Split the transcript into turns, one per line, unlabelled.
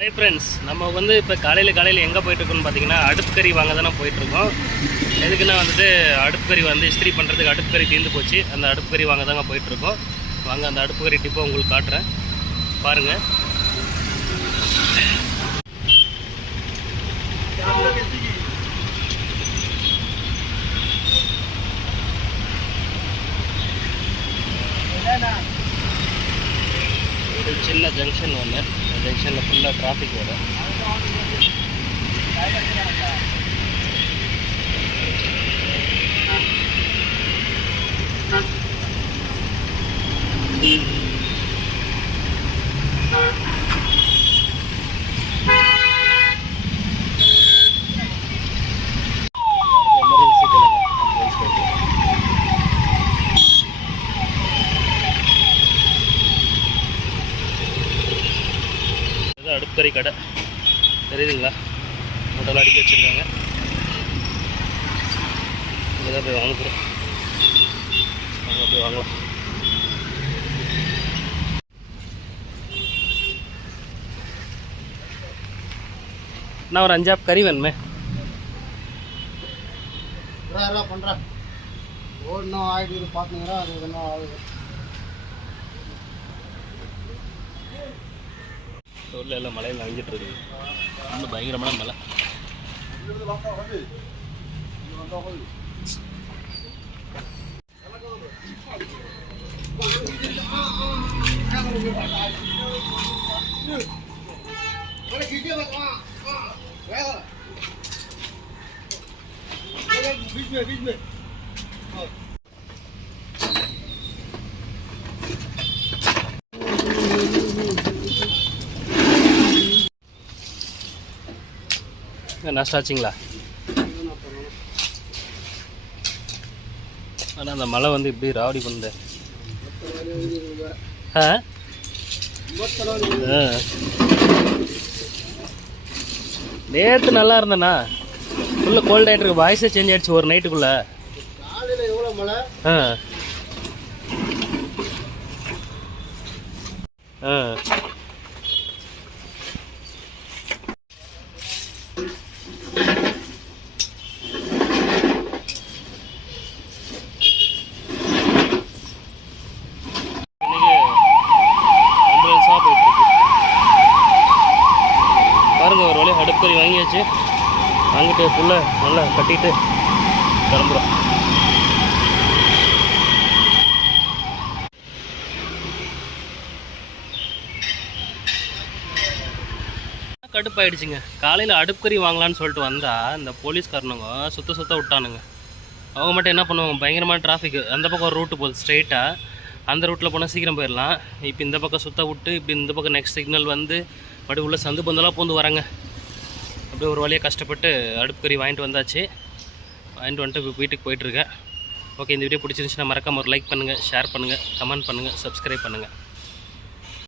Hi friends நம்ம வந்து இப்போ காலையில் காலையில் எங்கே போயிட்டுருக்கோம்னு பார்த்தீங்கன்னா அடுப்புக்கறி வாங்க தானே போயிட்டுருக்கோம். எதுக்குன்னா வந்துட்டு அடுப்புக்கறி வந்து இஸ்திரி பண்ணுறதுக்கு அடுப்புக்கறி தீர்ந்து போச்சு. அந்த அடுப்புக்கறி வாங்க தாங்க போயிட்டுருக்கோம். வாங்க அந்த அடுப்புக்கறி டிப்போ உங்களுக்கு காட்டுறேன். பாருங்கள் இது சின்ன ஜங்ஷன் ஒன்று ஜங்ஷனில் ஃபுல்லாக டிராஃபிக் வரும் Thank you. இது அடுப்பறி கடை. தெரியுதுங்களா? மூட்டெல்லாம் அடிக்க வச்சுருக்காங்க. இங்கே தான் போய் வாங்கிக்கிறோம் அங்கே போய் வாங்கலாம். நான் ஒரு அஞ்சாப் கறி வேணுமே?
பண்ணுறேன் ஒன்றும் ஆகிட்டு பார்த்துங்கிறா அது ஒன்றும் ஆகுது?
ரோட்டில் எல்லாம் மழையில் நனைஞ்சிட்டு இருக்கு இன்னும் பயங்கரமான மழை
बीच में बीच में
நாஸ்டா ஆச்சுங்களா ஆனால் அந்த மழை வந்து இப்படி ராவடி பண்ணுது. ஆ? நேற்று நல்லா இருந்தேண்ணா. ஃபுல்லாக கோல்ட் ஆகிட்டு இருக்கு. வாய்ஸே சேஞ்ச் ஆயிடுச்சு ஒரு நைட்டுக்குள்ளே
மழை
ஆ. ஆ. வாங்கியாச்சு வாங்கிட்டு ஃபுல்லாக நல்லா கட்டிட்டு கிளம்புறோம். கடுப்பாயிடுச்சுங்க. காலையில் அடுப்புக்கறி வாங்கலான்னு சொல்லிட்டு வந்தால் இந்த போலீஸ்காரனுங்க சுத்த சுத்த விட்டானுங்க. அவங்க மட்டும் என்ன பண்ணுவாங்க பயங்கரமான டிராஃபிக் அந்த பக்கம் ஒரு ரூட்டு போகுது ஸ்ட்ரெயிட்டாக அந்த ரூட்டில் போனால் சீக்கிரம் போயிடலாம். இப்போ இந்த பக்கம் சுத்த விட்டு இப்படி இந்த பக்கம் நெக்ஸ்ட் சிக்னல் வந்து மறுபடியும் உள்ள சந்து பந்தெல்லாம் பூந்து வராங்க. அப்படியே ஒரு வழியாக கஷ்டப்பட்டு அடுப்பு கறி வாங்கிட்டு வந்தாச்சு. வாங்கிட்டு வந்துட்டு வீட்டுக்கு போயிட்டுருக்கேன் ஓகே இந்த வீடியோ பிடிச்சிருந்துச்சுன்னா மறக்காமல் ஒரு லைக் பண்ணுங்கள் ஷேர் பண்ணுங்கள் கமெண்ட் பண்ணுங்கள் சப்ஸ்கிரைப் பண்ணுங்கள்